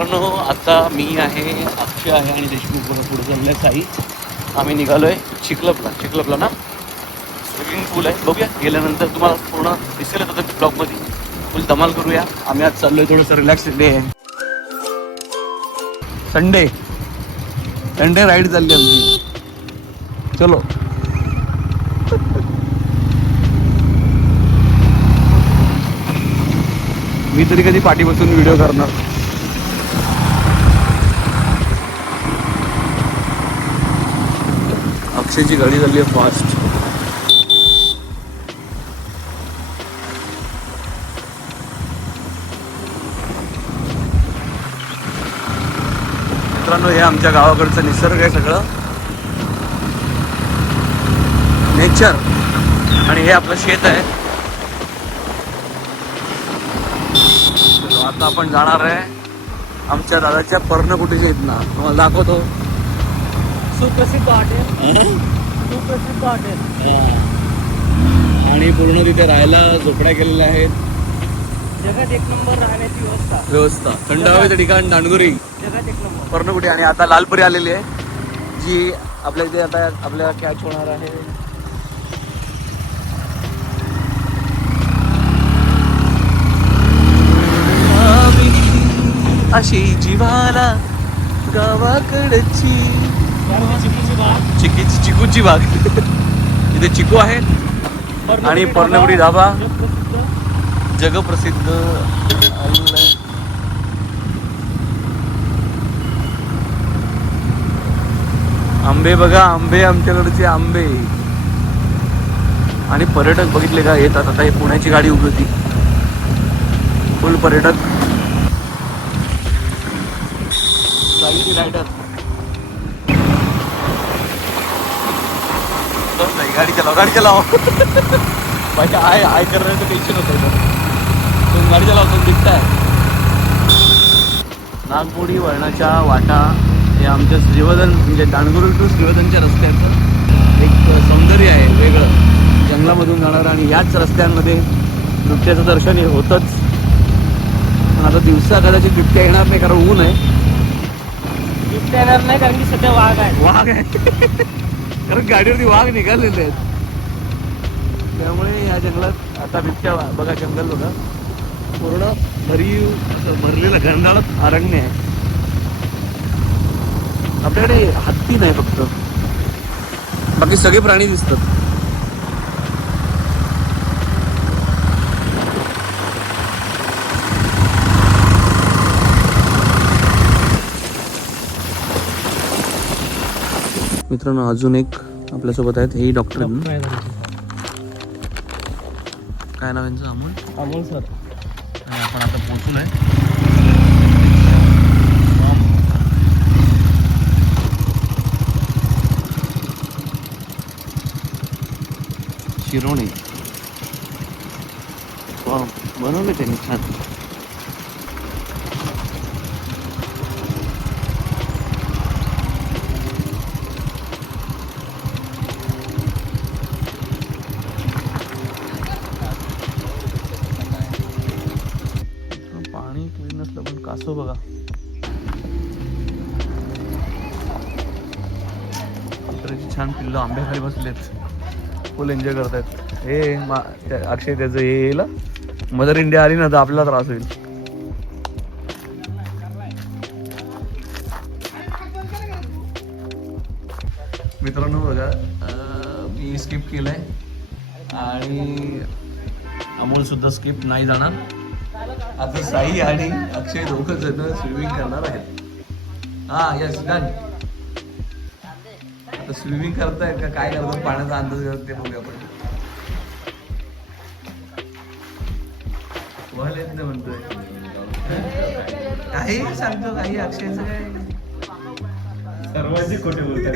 मित्रांनो आता मी आहे, अक्षय आहे आणि देशमुख बघा पुढे चाललंय साई. आम्ही निघालोय चिखलपला ना स्विमिंग पूल आहे. बघूया गेल्यानंतर तुम्हाला पूर्ण दिसेल आता ब्लॉगमध्ये. फुल धमाल करूया. आम्ही आज चाललोय थोडंसं रिलॅक्स डे आहे. संडे राईड चालली आमची. चलो मी तरी कधी पाठी बसून व्हिडिओ करणार. अक्षयची गाडी झाली आहे फास्ट. मित्रांनो हे आमच्या गावाकडचं निसर्ग आहे, सगळं नेचर. आणि हे आपलं शेत आहे. आता आपण जाणार आहे आमच्या दादाच्या पर्णकुटीच्या इथनं. तुम्हाला दाखवतो. सुप्रसिद्ध हॉटेल. आणि पूर्ण तिथे राहायला झोपड्या केलेल्या आहेत. जगात एक नंबर राहण्याची व्यवस्था. थंड हवेचं ठिकाण दांडगुरी, जगात एक नंबर. पर्णकुटी. आणि आता लालपरी आलेली आहे, जी आपल्या इथे आता आपल्याला कॅच होणार आहे. अशी जीवाला गावाकडची चिकूची बाग. इथे चिकू आहेत. आणि पर्णकुटी धाबा जगप्रसिद्ध. आंबे बघा, आंबे आमच्याकडचे आंबे. आणि पर्यटक बघितले का येतात. आता ही पुण्याची गाडी उभी होती, फुल पर्यटक. रायडर गाडी चलाओ भाई. आय करण्याचं टेन्शन होतं. तुम्ही गाडी चलावतो दिसताय. नागपुडी वळणाच्या वाटा हे आमच्या श्रीवर्धन म्हणजे दांडगुरी टू श्रीवर्धनच्या रस्त्याचं एक सौंदर्य आहे वेगळं. जंगलामधून जाणार आणि याच रस्त्यांमध्ये बिबट्याचं दर्शन हे होतंच. पण आता दिवसा कदाचित बिबट्या येणार नाही, कारण ऊन आहे. बिबट्या येणार नाही कारण की सध्या वाघ आहे. कारण गाडीवरती वाघ निघालेले आहेत. त्यामुळे या जंगलात आता बिबट्या बघा. जंगल बघा पूर्ण भरलेलं घनदाट अरण्य आहे. आपल्याकडे हत्ती नाही फक्त, बाकी सगळे प्राणी दिसतात. मित्रांनो अजून एक आपल्यासोबत आहेत. हे डॉक्टर काय नाव यांचं? अमोल सर. आणि आपण आता पोहोचलोय. शिरोणे बनवले त्यांनी छान. पाणी क्लीन नसलं पण कासव बघा. छान पिल्लं आंब्याखाली बसलेत, फुल एन्जॉय करतायत. हे अक्षय त्याचं हे येईल. मदर इंडिया आली ना तर आपल्याला त्रास होईल. मित्रांनो बघा मी स्किप केलंय आणि अमोल सुद्धा स्किप नाही जाणार. आता साई आणि अक्षय दोघं जण स्विमिंग करणार आहेत. हा यस डन. आता स्विमिंग करतायत का काय करतात पाण्याचा अंदाज करत ते बघूया आपण. म्हणतोय काही सांगतो काही. अक्षयचं काय सर्वांची खोटे बोलतात.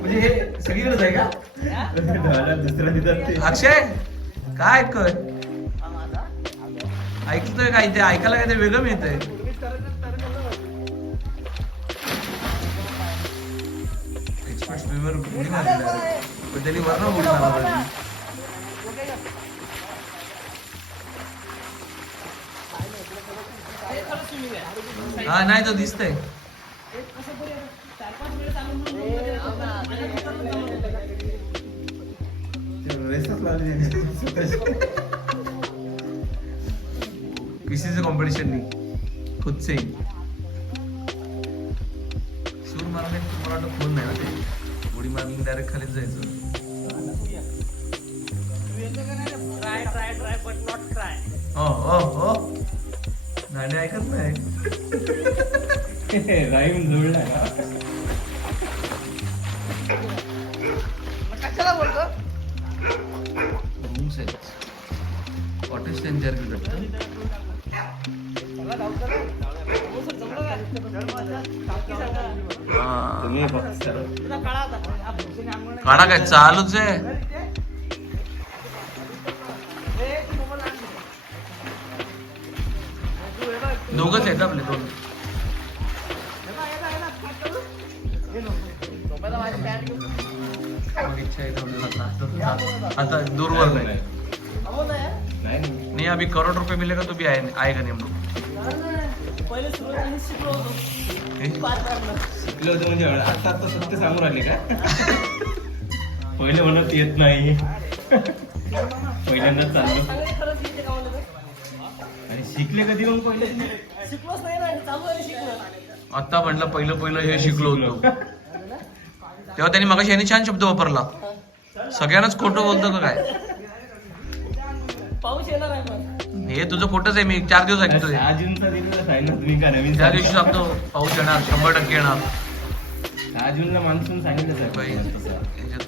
म्हणजे हे सगळीकडेच आहे का? अक्षय काय ऐकतोय काय? ते ऐकायला काय ते वेगळं मिळतंय. एक्सपर्ट स्विमर उडी मारलेला आहे पण त्यांनी वरण उडी मारला. स्विमिंग आहे. हा नाही तर दिसतंय. कसं बरं 4-5 वेळेस आम्ही किसीचं कॉम्पिटिशन नाही, खुद से सूर मारणे तुम्हाला वाटतं फोन नाही ना ते, उडी मारली डायरेक्ट खालीच जायचं. Try but not try. हो हो हो गाणे ऐकत नाही. राईम जुळला ना. कशाला बोलतो? रूम्स आहेत, हॉटेल्स त्यांनी तयार केलं वाटतं. हा. काढा काय चालूच आहे. दोघच आहेत आपले दोन. मग इच्छा आहे आता दूरवर नाही. नहीं अभी करोड़ रुपए मिलेगा तो भी आएगा नहीं हम लोग. पहिले सुरुवातीला शिकलो होतो. शिकलो होतो म्हणजे आता सत्य सांगू राहिले का? पहिले म्हणत येत नाही, पहिल्यांदा चाललो खरंच येते का म्हणलं? आणि शिकले कधी मग पहिले? शिकलोच नाही ना, चालू आहे शिकणं. आता म्हणलं पहिलं हे शिकलो होतो. तेव्हा त्यांनी मगाशी यांनी छान शब्द वापरला, सगळ्यांनाच खोटं बोलतो का काय? पाऊस येणार आहे पण. हे तुझं खोटंच आहे. मी 4 दिवस ऐकतोय. 6 जूनचा दिवस आहे ना, तुम्ही का नवीन त्या दिवशी सांगतो पाऊस येणार, 100% येणार. 6 जूनला मान्सून सांगितलं साहेब. बाई, याच्यात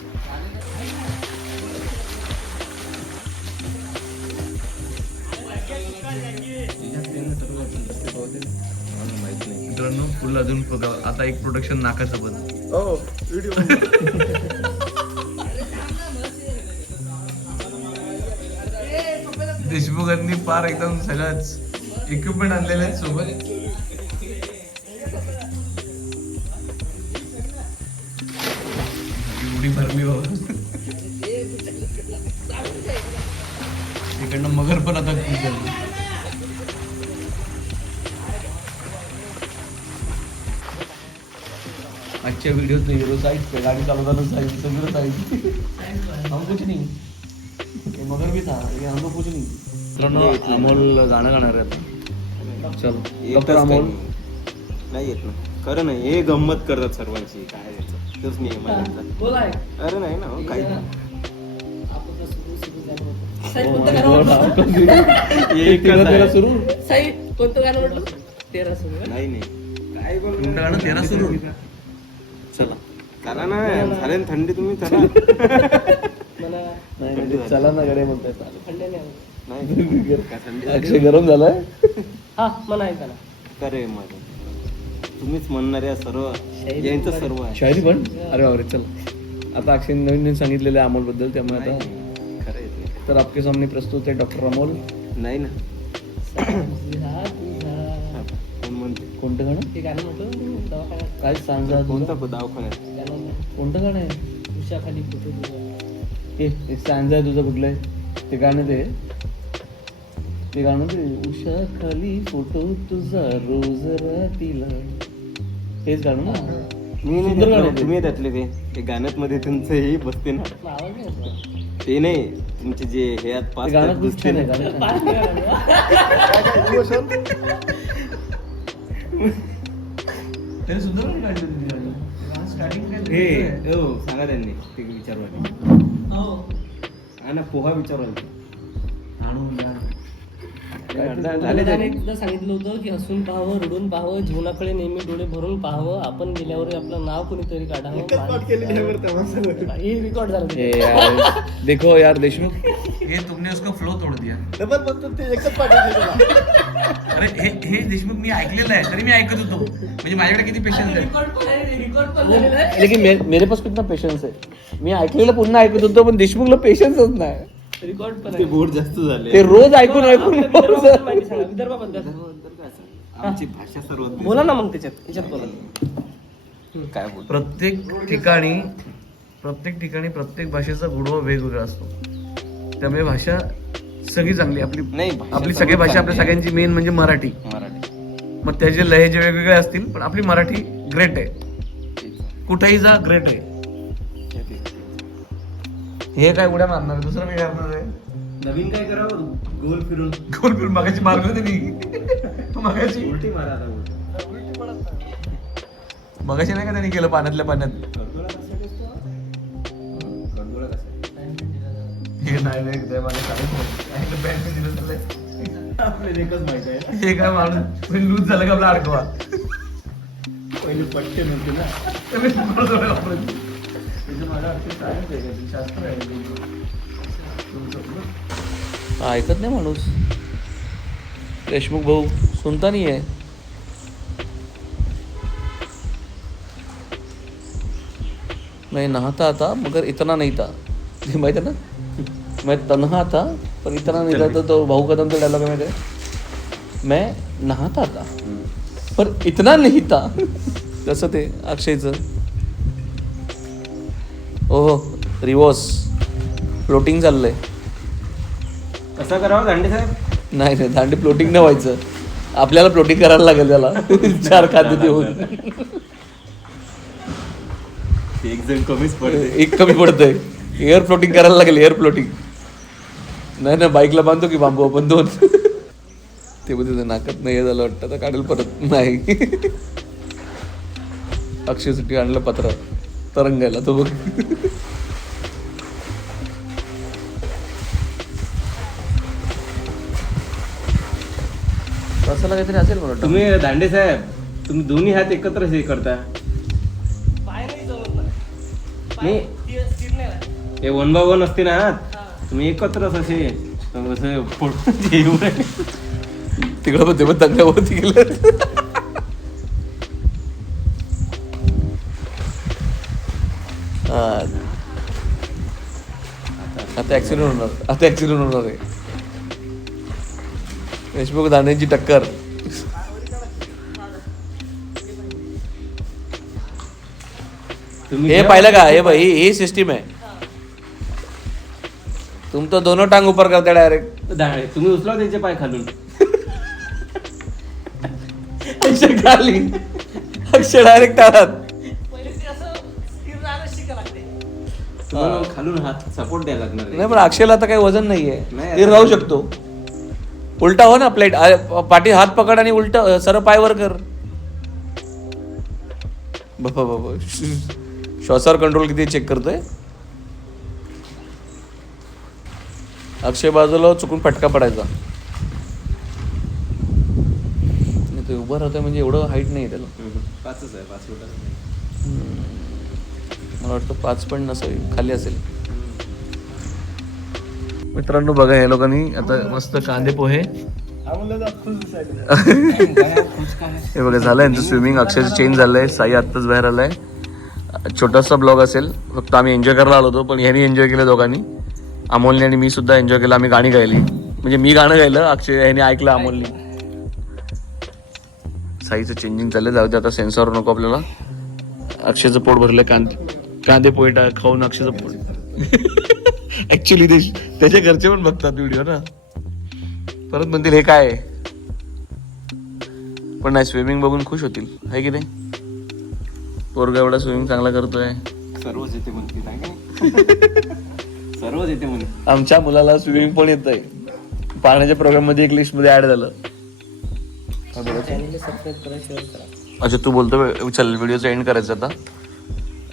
माहित नाही. मित्रांनो फुल अजून आता एक प्रोडक्शन नाकाचं बंद. देशमुखांनी फार एकदम सगळंच इक्विपमेंट आणलेले आहेत सोबत. उडी भरली बाबा. इकडनं मगर पण आता खूप झाली. आजच्या व्हिडिओत हिरो साईड पे गाड़ी चालवताना साईड सगळं साईड. हम कुछ नहीं, ये मगर भी था ये हमको कुछ नहीं. मित्रांनो अमोल गाणं गाणार आहे आता. चल डॉक्टर अमोल. नाही येत ना, खरं नाही. हे गंमत करतात सर्वांची, काय याचं तोच नियम आहे त्यांचा. बोल आहे. अरे नाही ना हो, काही आपण तर सुरू झालं होतं. साई कोणतं गाणं म्हटलं? तेरा सुरू. साई कोणतं गाणं म्हटलं? 13 सुरू आहे. नाही नाही काय बोल कोणतं गाणं? 13 सुरू. चला चला ना, झाले ना थंडी, तुम्ही चला. मला नाही चला ना गडे म्हणताय. थंडी नाही आवडत. नाही का थंडी अक्षय गरम झालाय. हा मला ऐका ना. करे माझं, तुम्हीच म्हणणाऱ्या सर्व यांचं सर्व आहे. शायरी पण. अरे बापरे. चला आता अक्षय नवीन सांगितलेलं आहे अमोल बद्दल, त्यामुळे आता नाही, खरं येत नाही. तर आपके सामने प्रस्तुत आहे डॉक्टर अमोल. नाही ना, तुझा कोण म्हणते? कोणतं गाणं? ते गाणं म्हटलं दवाखान्यात काय सांगा. कोणता दवाखान्यात? गाणं होतं. कोणतं गाणं आहे? उशाखाली फोटो तुझा. हे सांजा आहे तुझं कुठलं आहे ते गाणं? ते गाणं ते उषा खाली फोटो तुझा रोज रातीला. हेच गाणं ना. मी नाही सुंदर गाणं त्यातलं, आहे ते. तुम्ही त्यातले ते गाण्यात मध्ये तुमचं हे बसते ना, मला आवड नाही होतं. ते नाही तुमचे जे हे आत ते पाच गाणं त्यात खूप बसते छान आहे. ना. गाणं छान आहे. पाच वेळा गाणं. त्याने सुंदर गाणं काढलं तुम्ही गाणं. स्टार्टिंग हे हो सांगा त्यांनी ते विचारवा. हो. हा ना, पोहा विचारवा. त्याने एकदा सांगितलं होतं की हसून पाहावं, रडून पाहावं, जीवनाकडे नेहमी डोळे भरून पाहावं, आपण गेल्यावर आपलं नाव कोणीतरी काढावं. हे रेकॉर्ड झालं ते. देखो यार देशमुख, ये तुमने उसका फ्लो तोड़ दिया. अरे हे देशमुख मी ऐकलेलं आहे, तरी मी ऐकत होतो. म्हणजे माझ्याकडे किती पेशन्स आहे. रेकॉर्ड पण आहे, रेकॉर्ड पण झालेलं आहे. लेकिन मेरे पास कितना पेशन्स है. मी ऐकलेलं पुन्हा ऐकत होतो, पण देशमुखला पेशन्सच नाही. रेकॉर्ड पण ते आहे. बोर्ड जास्त झाले. ते रोज ऐकून ऐकून विदर्भाबद्दल माहिती सांगा, विदर्भाबद्दल. आमची भाषा सर्व बोला ना मग त्याच्यात बोला. काय बोल. प्रत्येक ठिकाणी प्रत्येक भाषेचा गोडवा वेगवेगळा असतो. त्यामुळे भाषा सगळी चांगली. नाही, भाषा आपली सर्व सगळी भाषा चांगली आपल्या सगळ्यांची मेन म्हणजे मराठी. मराठी मग त्याचे लहेजे वेगवेगळे असतील, पण आपली मराठी ग्रेट आहे. कुठेही जा ग्रेट आहे. हे काय उड्या मारणार, दुसरं काय करणार आहे? नवीन काय करावं, गोल फिरून गोल फिरून मगाची मारली होती मी. मगाची उलटी मारा आता उलटी. मगाशी नाही का त्यांनी केलं पाण्यातल्या पाण्यात. गडगोळा कसा दिसतो? गडगोळा कसा? हे नाही ते मला काहीच नाही. पॅन्ट दिलं चाललंय. आपल्याला एकच माहिती आहे, हे काय माणूस लूज झालं का आपला अडकवा. पहिले पट्टे नव्हते ना. त्याचं माझं अर्थी सायन्स आहे का, शास्त्र आहे. ऐकत नाही माणूस. देशमुख भाऊ सुनता नाही आहे. मैं नहाता था मगर इतना नहीं था. हे माहिती आहे ना, मैं तन्हा था पर इतना नहीं था. तो भाऊ कदमचा डायलॉग आहे माहिती आहे, मैं नहाता था पर इतना नहीं था. तसं ते अक्षयचं. ओहो रिवर्स फ्लोटिंग चाललंय. कसं करावं दांडे साहेब? नाही नाही दांडी फ्लोटिंग नाही व्हायचं, आपल्याला फ्लोटिंग करायला लागेल त्याला. 4 खाद्य देऊन एक जण कमीच पडते. एक कमी पडतंय. एअर फ्लोटिंग करायला लागेल, एअर फ्लोटिंग. नाही ना बाईकला बांधतो की बांबू आपण 2. ते मध्ये नाकात नाही झालं वाटतं, तर काढेल परत. नाही अक्षयसाठी आणलं पत्र तरंगायला, तो बघ. रसाला काहीतरी असेल मला वाटतं. तुम्ही दांडे साहेब, तुम्ही दोन्ही हात एकत्र हे करता. पाय नाही जमत ना. नाही. स्थिर नाही राहत. हे 1 by 1 असते ना हात, तुम्ही एकत्रच असे असं फोडून येऊ राहिले. तिकडं पण ते पण तंगल्यावरती गेलं. आता ऍक्सिडेंट होणार, आता ऍक्सिडेंट होणार आहे. देशमुख दांडेंची टक्कर. तुम्ही हे जेव्हा- पाहिलं का, हे भाई ही सिस्टीम आहे. तुम तो दोनों टांग ऊपर करता डायरेक्ट. दांडे तुम्ही उचला त्यांचे पाय खालून. अक्षय खाली, अक्षय डायरेक्ट टाळात. पहिले ते असं स्थिर राहायला शिकायला लागते. तुम्हाला खालून हात सपोर्ट द्यायला लागणार आहे. नाही पण अक्षयला आता काही वजन नाहीये, नाही, ते राहू शकतो. उलटा हो ना, प्लेट पाठी हात पकड आणि उलट सरळ पाय वर कर. बाबा बाबा श्वासावर कंट्रोल किती चेक करतोय. अक्षय बाजूला चुकून फटका पडायचा. ते उभं राहतोय म्हणजे एवढं हाईट नाही त्याला. 5च आहे, 5 फुट. मला वाटतं 5 पण नसेल, खाली असेल. मित्रांनो बघा, या लोकांनी आता मस्त कांदे पोहे. हे बघा झालं यांचं स्विमिंग. अक्षरचं चेंज झालंय. साई आत्ताच बाहेर आलाय. छोटासा ब्लॉग असेल, फक्त आम्ही एन्जॉय करायला आलो होतो, पण ह्यांनी एन्जॉय केलं दोघांनी. अमोलने आणि मी सुद्धा एन्जॉय केलं. आम्ही गाणी गायली, म्हणजे मी गाणं गायलं, अक्षय ह्याने ऐकलं अमोलने. साईचं चेंजिंग चाललंय. जाऊ दे आता, सेन्सॉर नको आपल्याला. अक्षयचं पोट भरलं. कांदे पोहे खाऊन अक्षयचं पोट. ऍक्च्युली ते त्याच्या घरचे पण बघतात व्हिडिओ ना, परत म्हणतील हे काय आहे. पण नाही, स्विमिंग बघून खुश होतील, आहे की नाही. पोरगा एवढा स्विमिंग चांगला करतोय. सर्वच येते म्हणते, नाही काय? सर्वच येते म्हणे. आमच्या मुलाला स्विमिंग पण येत आहे. पाण्याच्या प्रोग्राम मध्ये एक लिस्ट मध्ये ऍड झालं. चॅनलला सबस्क्राईब करा, शेअर करा. अच्छा तू बोलतो, चल व्हिडिओचा एंड करायचा आता.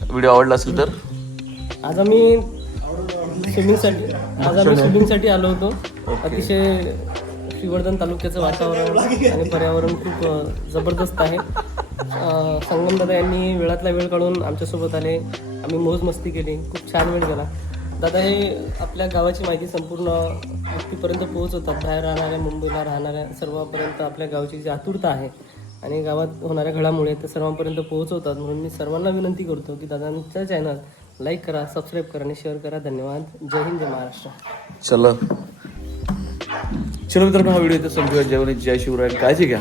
व्हिडिओ आवडला असेल तर. आज आम्ही स्विमिंगसाठी आलो होतो. अतिशय श्रीवर्धन तालुक्याचं वातावरण आणि पर्यावरण खूप जबरदस्त आहे. संगमदादा यांनी वेळातला वेळ काढून आमच्यासोबत आले. आम्ही मौज मस्ती केली, खूप छान वेळ गेला. दादा हे आपल्या गावाची माहिती संपूर्ण व्यक्तीपर्यंत पोहोचवतात. बाहेर राहणाऱ्या, मुंबईला राहणाऱ्या सर्वांपर्यंत आपल्या गावची जी आतुरता आहे आणि गावात होणाऱ्या घडामोडी ते सर्वांपर्यंत पोहोचवतात. म्हणून मी सर्वांना विनंती करतो की दादांचं चॅनल लाईक करा, सबस्क्राईब करा आणि शेअर करा. धन्यवाद. जय हिंद, जय महाराष्ट्र. चलो मित्रांनो, हा व्हिडिओ इथे संपूया. जय शिवराय. काळजी घ्या.